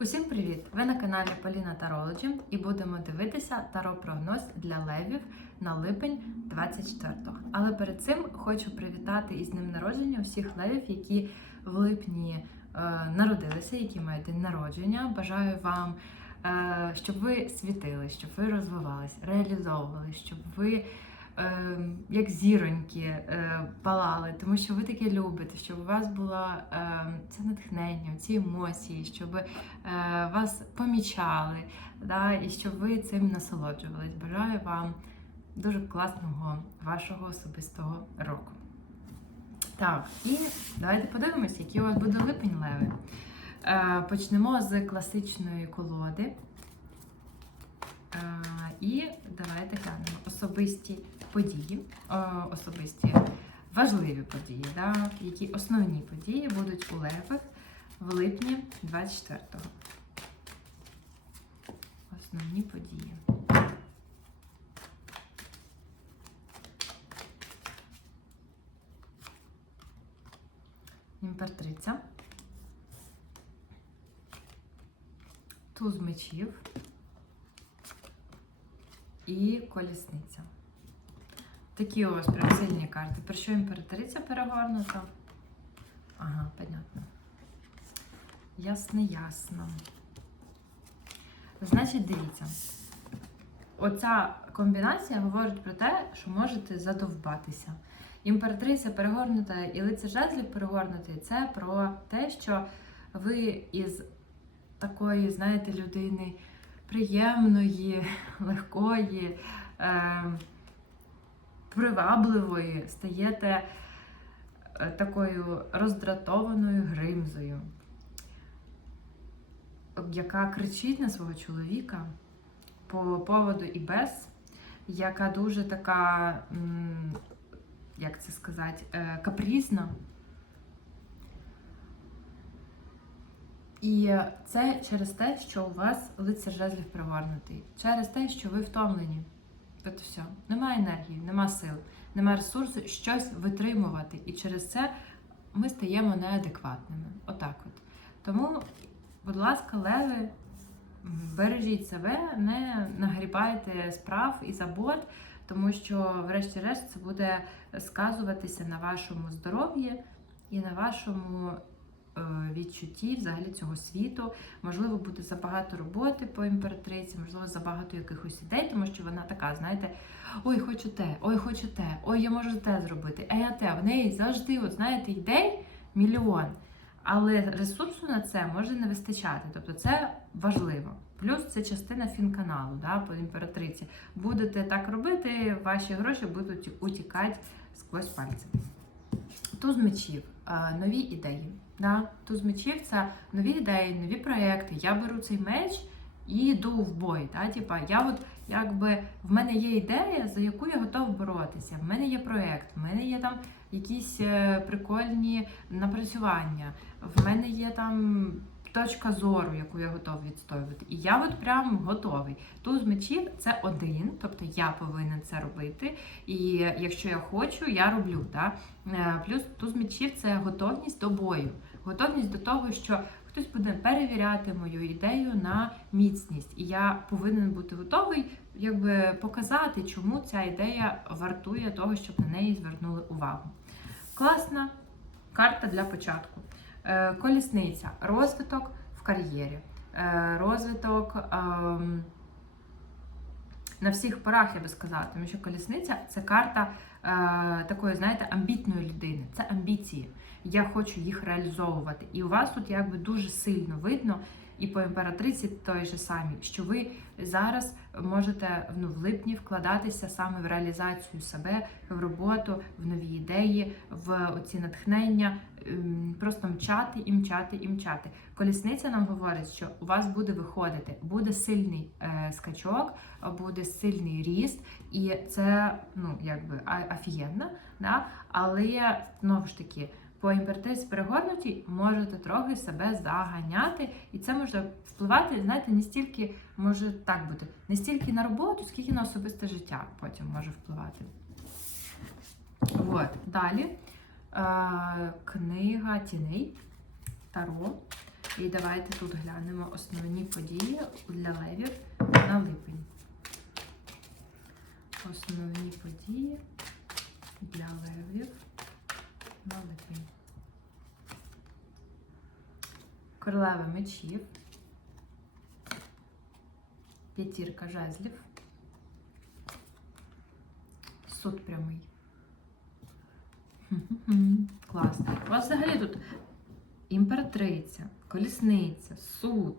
Усім привіт! Ви на каналі Поліна Тарологі і будемо дивитися таро-прогноз для левів на липень 24-го. Але перед цим хочу привітати із ним народження усіх левів, які в липні е, народилися, які мають день народження. Бажаю вам, е, щоб ви світили, щоб ви розвивались, реалізовували, щоб ви. Е, Як зіроньки е, палали, тому що ви таке любите, щоб у вас було е, це натхнення, ці емоції, щоб вас помічали, да, і щоб ви цим насолоджувались. Бажаю вам дуже класного вашого особистого року. Так, і давайте подивимося, який у вас буде липень леви. Почнемо з класичної колоди. І давайте глянемо особисті події, е, особисті важливі події, да, які основні події будуть у левах в липні 24-го. Основні події. Імператриця. Туз мечів і колісниця. Такі у вас прям сильні карти. Про що імператриця перегорнута? Ага, понятно. Ясно, ясно. Значить, дивіться. Оця комбінація говорить про те, що можете задовбатися. Імператриця перегорнута і лице жезлів перегорнутий це про те, що ви із такої, знаєте, людини приємної, легкої, е, привабливої стаєте е, такою роздратованою гримзою, яка кричить на свого чоловіка по поводу і без, яка дуже така, як це сказати, е, капрізна. І це через те, що у вас лицар жезлів привернутий, через те, що ви втомлені. От все. Немає енергії, нема сил, немає ресурсу щось витримувати. І через це ми стаємо неадекватними. Отак от. Тому, будь ласка, леви, бережіть себе, не нагрібайте справ і забот, тому що, врешті-решт, це буде сказуватися на вашому здоров'ї і на вашому відчутті взагалі цього світу. Можливо, буде забагато роботи по імператриці, можливо, забагато якихось ідей, тому що вона така, знаєте, ой, хочу те, ой, хочу те, ой, я можу те зробити, а я те. В неї завжди, от знаєте, ідей мільйон. Але ресурсу на це може не вистачати. Тобто це важливо. Плюс це частина фінканалу да, по імператриці. Будете так робити, ваші гроші будуть утікати сквозь пальці. Туз мечів, е, нові ідеї. Да? Туз мечів це нові ідеї, нові проекти. Я беру цей меч і йду в бой. Да? Типа, я от якби в мене є ідея, за яку я готова боротися. В мене є проект, в мене є там якісь е, прикольні напрацювання, в мене є там. Точка зору, яку я готова відстоювати. І я от прям готовий. Туз мечів це один, тобто я повинен це робити. І якщо я хочу, я роблю. Да? Е, Плюс туз мечів це готовність до бою, готовність до того, що хтось буде перевіряти мою ідею на міцність. І я повинен бути готовий, якби показати, чому ця ідея вартує того, щоб на неї звернули увагу. Класна карта для початку. Е, Колісниця, розвиток в кар'єрі, е, розвиток ем, на всіх порах, я би сказала, тому що колісниця це карта е, такої, знаєте, амбітної людини. Це амбіції. Я хочу їх реалізовувати. І у вас тут якби дуже сильно видно, і по імператриці той же самі, що ви зараз можете ну, в липні вкладатися саме в реалізацію себе, в роботу, в нові ідеї, в оці натхнення, ем, просто мчати і мчати і мчати. Колісниця нам говорить, що у вас буде виходити, буде сильний е, скачок, буде сильний ріст, і це ну якби а- офігенно, да? але знову ж таки. По імператриці перегорнуті можете трохи себе заганяти, і це може впливати, знаєте, не стільки може так бути, не стільки на роботу, скільки на особисте життя потім може впливати. От. Далі е, книга тіней Таро. І давайте тут глянемо основні події для левів на липень. Основні події для левів липень. Королева мечів. П'ятірка жезлів. Суд прямий. Класно. У вас взагалі тут імператриця, колісниця, суд.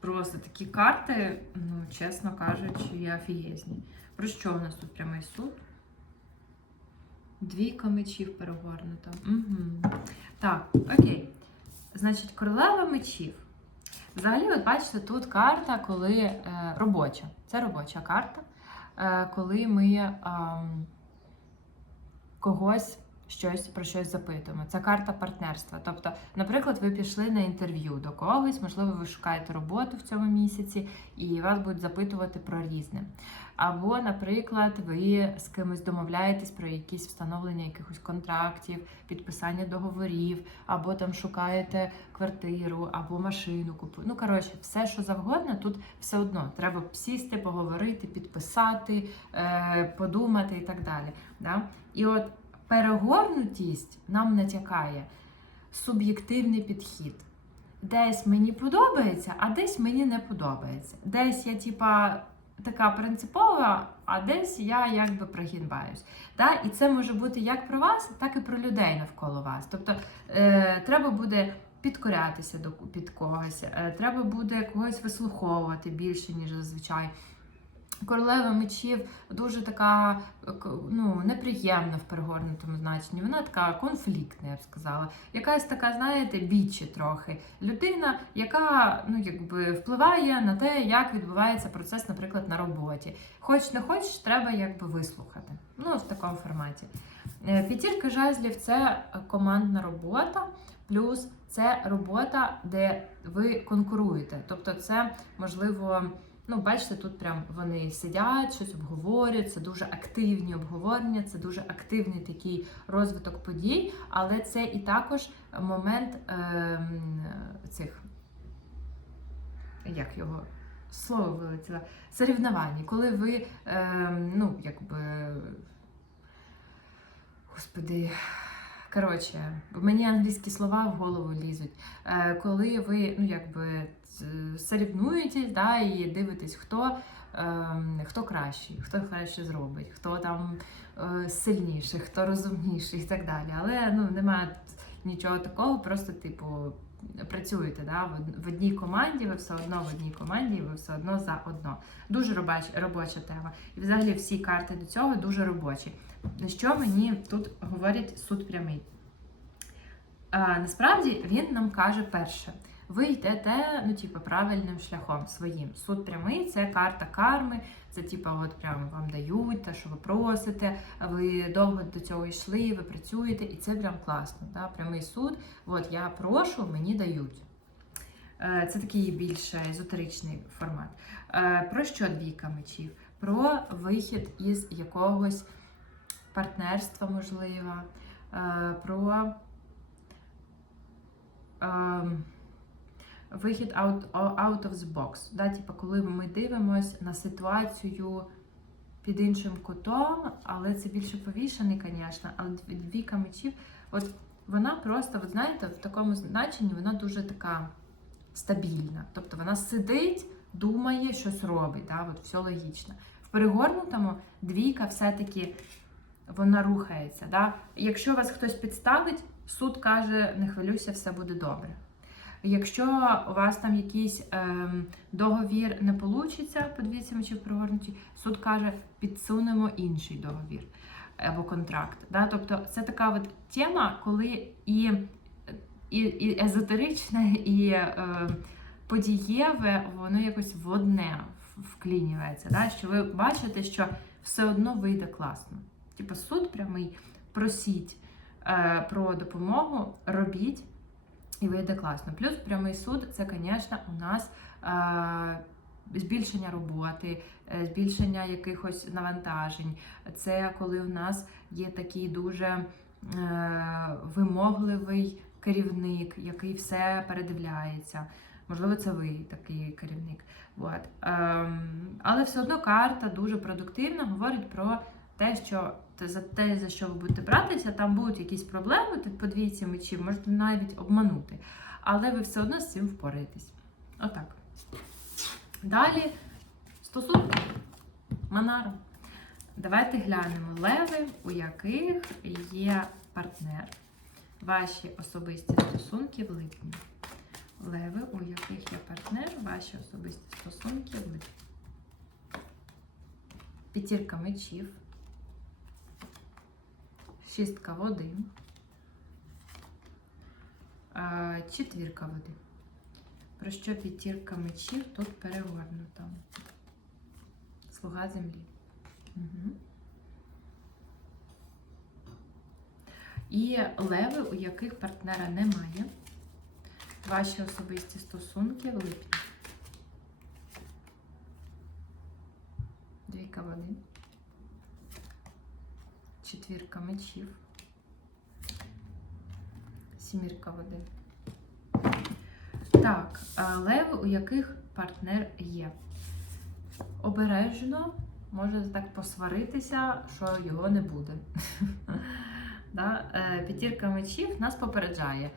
Просто такі карти, ну, чесно кажучи, офігезні. Про що у нас тут прямий суд? Двійка мечів перегорнута. Угу. Так, окей. Значить, королева мечів. Взагалі, от бачите, тут карта, коли е, робоча. Це робоча карта, е, коли ми е, когось щось про щось запитуємо. Це карта партнерства. Тобто, наприклад, ви пішли на інтерв'ю до когось, можливо, ви шукаєте роботу в цьому місяці, і вас будуть запитувати про різне. Або, наприклад, ви з кимось домовляєтесь про якісь встановлення якихось контрактів, підписання договорів, або там шукаєте квартиру, або машину купуєте. Ну, коротше, все, що завгодно, тут все одно треба сісти, поговорити, підписати, е, подумати і так далі. Да? І от перегорнутість нам натякає суб'єктивний підхід. Десь мені подобається, а десь мені не подобається. Десь я, типа, така принципова, а десь я якби прогінбаюсь. Да? І це може бути як про вас, так і про людей навколо вас. Тобто е, треба буде підкорятися до під когось, е, треба буде когось вислуховувати більше, ніж зазвичай. Королева мечів дуже така ну, неприємна в перегорнутому значенні. Вона така конфліктна, я б сказала. Якась така, знаєте, бічі трохи. Людина, яка ну, якби впливає на те, як відбувається процес, наприклад, на роботі. Хоч не хочеш, треба якби вислухати. Ну, в такому форматі. Е, П'ятірка жезлів це командна робота, плюс це робота, де ви конкуруєте. Тобто, це можливо. Ну, бачите, тут прям вони сидять, щось обговорюють, це дуже активні обговорення, це дуже активний такий розвиток подій, але це і також момент ем, цих, як його слово вилетіло, соревновані, коли ви, ем, ну, якби, господи, коротше, мені англійські слова в голову лізуть. Е, коли ви, ну, якби, з- да, і дивитесь, хто, ем, хто кращий, хто краще зробить, хто там е, сильніший, хто розумніший і так далі. Але ну, немає нічого такого, просто, типу, працюєте да, в одній команді, ви все одно в одній команді, ви все одно за одно. Дуже робоч- робоча тема. І взагалі всі карти до цього дуже робочі. Що мені тут говорить суд прямий? А, насправді він нам каже перше. Ви йдете, ну, типу, правильним шляхом своїм. Суд прямий це карта карми, це типу, от прямо вам дають те, що ви просите, ви довго до цього йшли, ви працюєте, і це прям класно. Да? Прямий суд. От я прошу, мені дають. Е, Це такий більш езотеричний формат. Е, Про що двійка мечів? Про вихід із якогось партнерства, можливо, е, про ем, вихід out, out of the box. Да? Типу, коли ми дивимося на ситуацію під іншим кутом, але це більше повішений, звісно, але дві- двійка мечів, от вона просто, от знаєте, в такому значенні вона дуже така стабільна. Тобто вона сидить, думає, щось робить, да? от все логічно. В перегорнутому двійка все-таки вона рухається. Да? Якщо вас хтось підставить, суд каже, не хвилюйся, все буде добре. Якщо у вас там якийсь ем, договір не вийде, подивіться чи в перегорнуті, суд каже, підсунемо інший договір або контракт. Да? Тобто це така от тема, коли і, і, і езотеричне, і е, подієве, воно якось в одне вклінюється. Да? Що ви бачите, що все одно вийде класно. Типу суд прямий, просіть е, про допомогу, робіть. І вийде класно. Плюс прямий суд це, звісно, у нас е, збільшення роботи, е, збільшення якихось навантажень. Це коли у нас є такий дуже е, вимогливий керівник, який все передивляється. Можливо, це ви такий керівник. От. Ем, але все одно карта дуже продуктивна, говорить про те, що те- за те, за що ви будете братися, там будуть якісь проблеми, тут по двійці мечів, можете навіть обманути. Але ви все одно з цим впораєтесь. Отак. Далі стосунки. Манара. Давайте глянемо леви, у яких є партнер. Ваші особисті стосунки в липні. Леви, у яких є партнер, ваші особисті стосунки в липні. П'ятірка мечів. Шістка води. Четвірка води. Про що п'ятірка мечів тут перегорнута? Слуга землі. Угу. І леви, у яких партнера немає. Ваші особисті стосунки в липні. Двійка води. Четвірка мечів. Сімірка води. Так, леви, у яких партнер є. Обережно може так посваритися, що його не буде. Да? Е, П'ятірка мечів нас попереджає.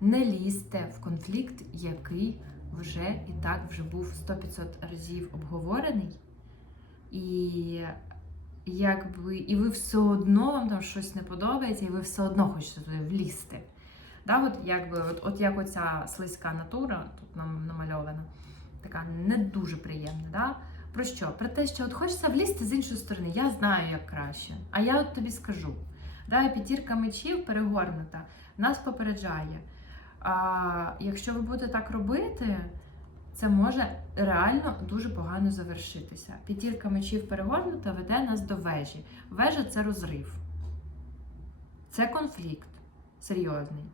Не лізьте в конфлікт, який вже і так вже був 100-500 разів обговорений. І якби і ви все одно вам там щось не подобається, і ви все одно хочете туди влізти. Да, от, якби, от, от як оця слизька натура, тут нам намальована, така не дуже приємна. Да? Про що? Про те, що от хочеться влізти з іншої сторони. Я знаю, як краще. А я от тобі скажу. Да, п'ятірка мечів перегорнута, нас попереджає. А якщо ви будете так робити, це може реально дуже погано завершитися. П'ятірка мечів перегорнута веде нас до вежі. Вежа це розрив. Це конфлікт серйозний.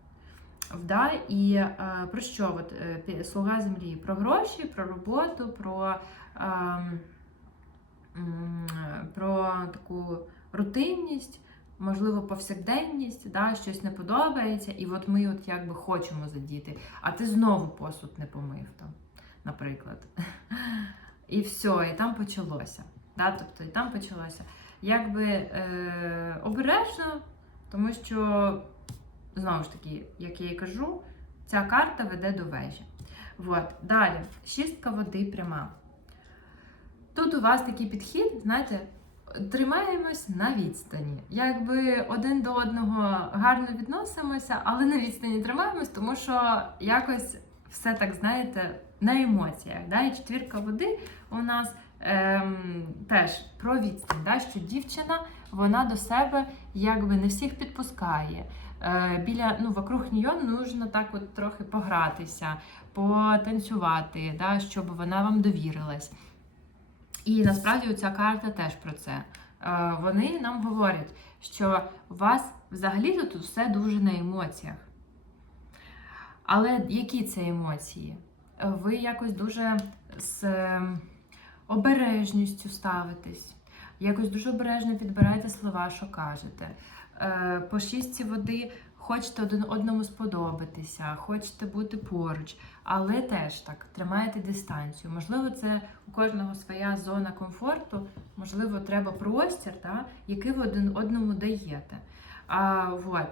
Да? І е, про що? От, е, слуга землі? Про гроші, про роботу, про, е, м, про таку рутинність, можливо, повсякденність, да? щось не подобається, і от ми от якби хочемо задіти, а ти знову посуд не помив там, наприклад. І все, і там почалося. Да? Тобто, і там почалося. Якби е, обережно, тому що знову ж таки, як я і кажу, ця карта веде до вежі. От. Далі, шістка води пряма. Тут у вас такий підхід, знаєте, тримаємось на відстані. Якби один до одного гарно відносимося, але на відстані тримаємось, тому що якось все так, знаєте, на емоціях. Да? І четвірка води у нас ем, теж про відстань, да? що дівчина вона до себе якби не всіх підпускає. Е, біля, ну, вокруг нее нужно так от трохи погратися, потанцювати, да, щоб вона вам довірилась. І насправді ця карта теж про це. Е, Вони нам говорять, що у вас взагалі тут все дуже на емоціях. Але які це емоції? Ви якось дуже з е, обережністю ставитесь, якось дуже обережно підбираєте слова, що кажете. Е, По шістці води хочете один одному сподобатися, хочете бути поруч, але теж так тримаєте дистанцію. Можливо, це у кожного своя зона комфорту, можливо, треба простір, та, який ви один одному даєте. А, вот.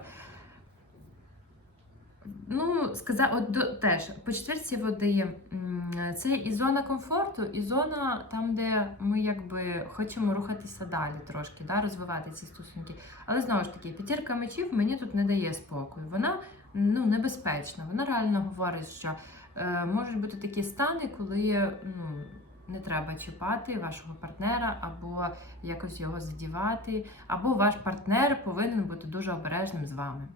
Ну, сказа, от до, теж по четвірці води це і зона комфорту, і зона там, де ми якби хочемо рухатися далі трошки, да, розвивати ці стосунки. Але знову ж таки, п'ятірка мечів мені тут не дає спокою. Вона ну, небезпечна. Вона реально говорить, що е, можуть бути такі стани, коли ну, не треба чіпати вашого партнера, або якось його задівати, або ваш партнер повинен бути дуже обережним з вами.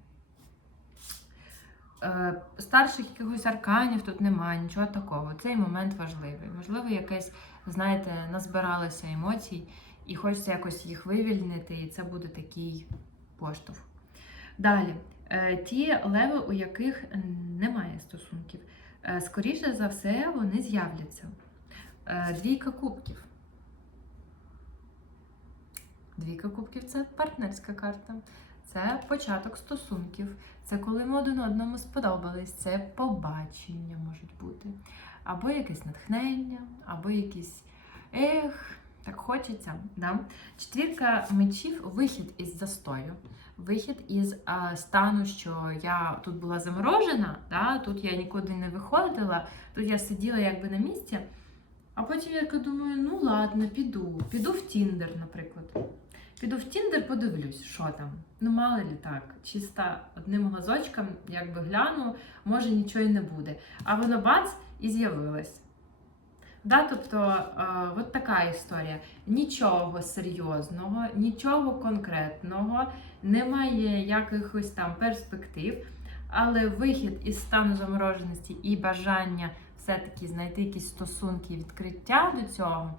Е, Старших якихось арканів тут немає, нічого такого. Цей момент важливий. Можливо, якесь, знаєте, назбиралося емоцій, і хочеться якось їх вивільнити, і це буде такий поштовх. Далі, Е, ті леви, у яких немає стосунків, Е, скоріше за все, вони з'являться. Двійка кубків. Двійка кубків це партнерська карта. Це початок стосунків, це коли ми один одному сподобались, це побачення можуть бути. Або якесь натхнення, або якісь ех, так хочеться. Да? Четвірка мечів вихід із застою, вихід із а, стану, що я тут була заморожена, да? тут я нікуди не виходила, тут я сиділа якби на місці. А потім я думаю, ну ладно, піду. Піду в Тіндер, наприклад. Піду в Тіндер, подивлюсь, що там. Ну, мало лі так. Чисто одним глазочком, якби гляну, може нічого і не буде. А воно бац і з'явилось. Да, тобто, е, от така історія. Нічого серйозного, нічого конкретного, немає якихось там перспектив, але вихід із стану замороженості і бажання все-таки знайти якісь стосунки і відкриття до цього.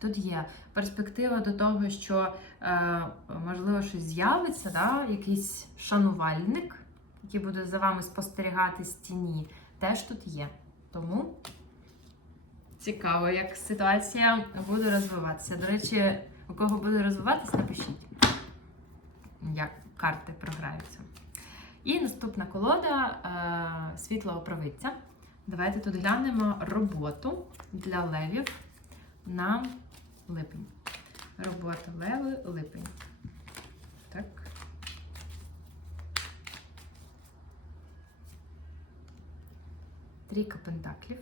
Тут є перспектива до того, що е, можливо щось з'явиться, да? якийсь шанувальник, який буде за вами спостерігати з теж тут є. Тому цікаво, як ситуація буде розвиватися. До речі, у кого буде розвиватися, напишіть, як карти програються. І наступна колода е, світлого провидця. Давайте тут глянемо роботу для левів на липень. Робота леви, липень. Так. Трійка пентаклів.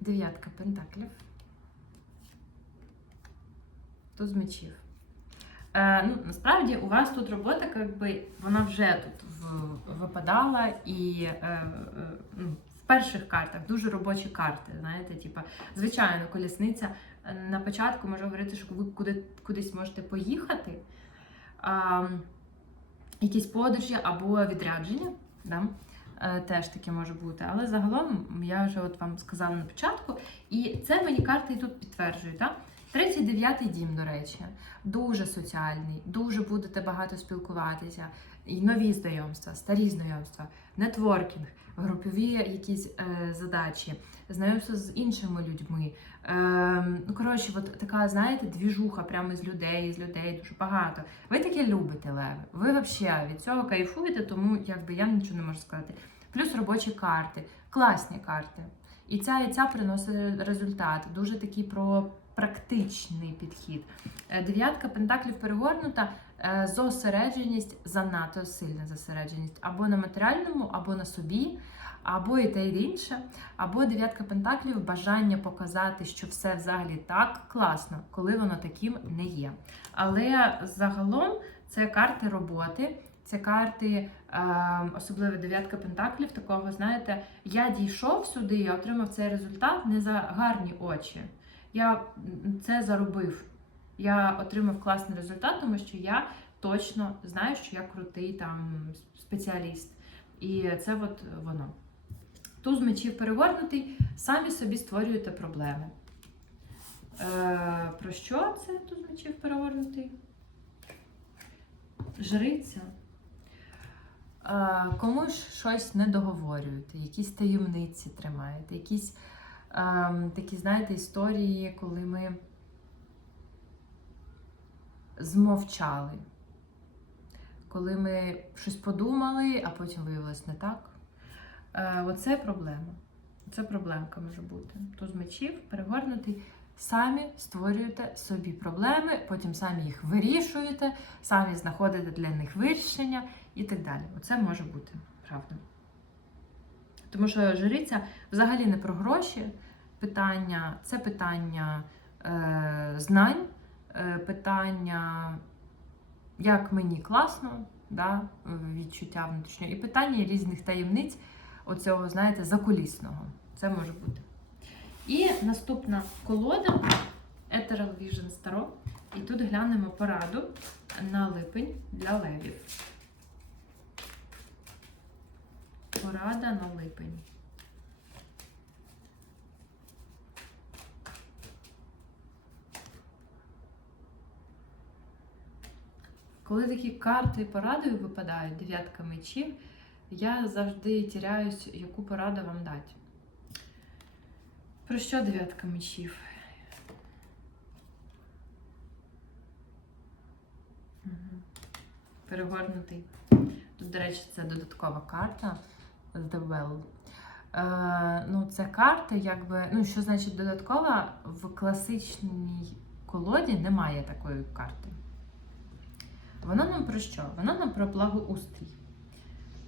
Дев'ятка пентаклів. Туз мечів. Е, ну, насправді у вас тут робота, якби вона вже тут в, випадала і е, е, ну, перших картах дуже робочі карти. Знаєте, типа, звичайно, колісниця на початку може говорити, що ви куди, кудись можете поїхати, а, якісь подорожі або відрядження. Да? Е, Теж таке може бути, але загалом я вже от вам сказала на початку, і це мені карти і тут підтверджують. Да? 39-й дім, до речі, дуже соціальний, дуже будете багато спілкуватися. І нові знайомства, старі знайомства, нетворкінг, групові якісь е, задачі, знайомства з іншими людьми. Е, ну, коротше, от така, знаєте, двіжуха прямо з людей, з людей дуже багато. Ви таке любите, Леви. Ви взагалі від цього кайфуєте, тому якби я нічого не можу сказати. Плюс робочі карти, класні карти. І ця і ця приносить результат. Дуже такий про практичний підхід. Е, Дев'ятка пентаклів перегорнута, зосередженість, занадто сильна зосередженість або на матеріальному, або на собі, або і те, і інше. Або дев'ятка пентаклів бажання показати, що все взагалі так класно, коли воно таким не є. Але загалом це карти роботи. Це карти, е, особливо дев'ятка пентаклів, такого, знаєте, я дійшов сюди, я отримав цей результат не за гарні очі. Я це заробив. Я отримав класний результат, тому що я точно знаю, що я крутий там спеціаліст. І це от воно. Туз мечів перегорнутий, самі собі створюєте проблеми. Е, Про що це туз мечів перегорнутий? Жриця. Е, комусь щось не договорюєте, якісь таємниці тримаєте, якісь ем, такі, знаєте, історії, коли ми змовчали. Коли ми щось подумали, а потім виявилось не так. Е, оце проблема. Це проблемка може бути. Туз мечів перегорнутий. Самі створюєте собі проблеми, потім самі їх вирішуєте, самі знаходите для них вирішення і так далі. Оце може бути, правда. Тому що жриця взагалі не про гроші. Питання це питання е, знань, питання, як мені класно, да, відчуття внутрішнього, і питання різних таємниць, оцього, знаєте, закулісного. Це може бути. І наступна колода Ethereal Vision Tarot. І тут глянемо пораду на липень для левів. Порада на липень. Коли такі карти поради випадають, дев'ятка мечів, я завжди тіряюсь, яку пораду вам дати. Про що дев'ятка мечів? перегорнутий. Тут, до речі, це додаткова карта The Well. Е, ну, це карта, якби. Ну, що значить додаткова? В класичній колоді немає такої карти. Вона нам про що? Вона нам про благоустрій.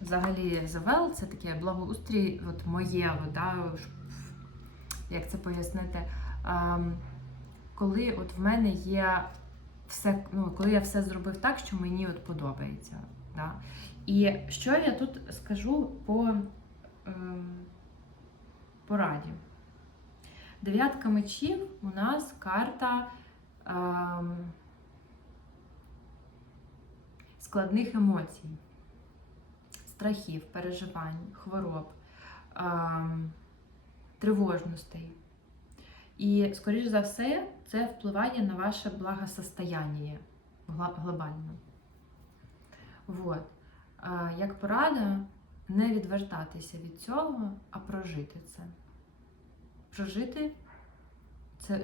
Взагалі, Well це таке благоустрій, от моє, да, як це пояснити? Коли от в мене є все, ну, коли я все зробив так, що мені от подобається. Да? І що я тут скажу по ем, пораді? Дев'ятка мечів у нас карта ем, складних емоцій, страхів, переживань, хвороб, ем, тривожностей. І, скоріш за все, це впливає на ваше благосостояння глобально. Вот. Як порада, не відвертатися від цього, а прожити це. Прожити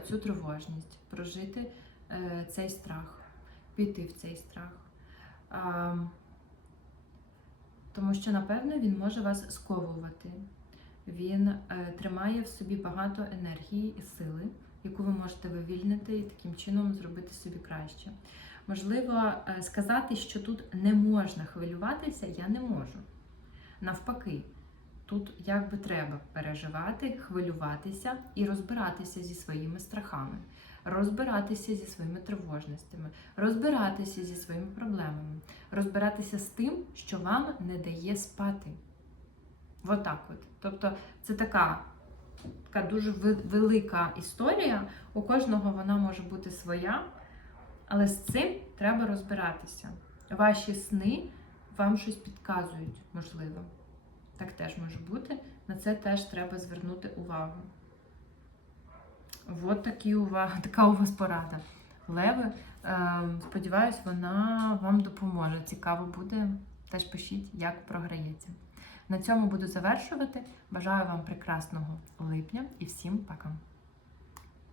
цю тривожність, прожити е, цей страх, піти в цей страх. Тому що, напевно, він може вас сковувати. Він е, тримає в собі багато енергії і сили, яку ви можете вивільнити і таким чином зробити собі краще. Можливо, е, сказати, що тут не можна хвилюватися, я не можу. Навпаки, тут як би треба переживати, хвилюватися і розбиратися зі своїми страхами, розбиратися зі своїми тривожностями, розбиратися зі своїми проблемами, розбиратися з тим, що вам не дає спати. Отак от. Тобто це така, така дуже велика історія. У кожного вона може бути своя, але з цим треба розбиратися. Ваші сни вам щось підказують, можливо. Так теж може бути. На це теж треба звернути увагу. От такі увага, така у вас порада. Леви, ем, сподіваюсь, вона вам допоможе. Цікаво буде. Теж пишіть, як програється. На цьому буду завершувати. Бажаю вам прекрасного липня і всім пока!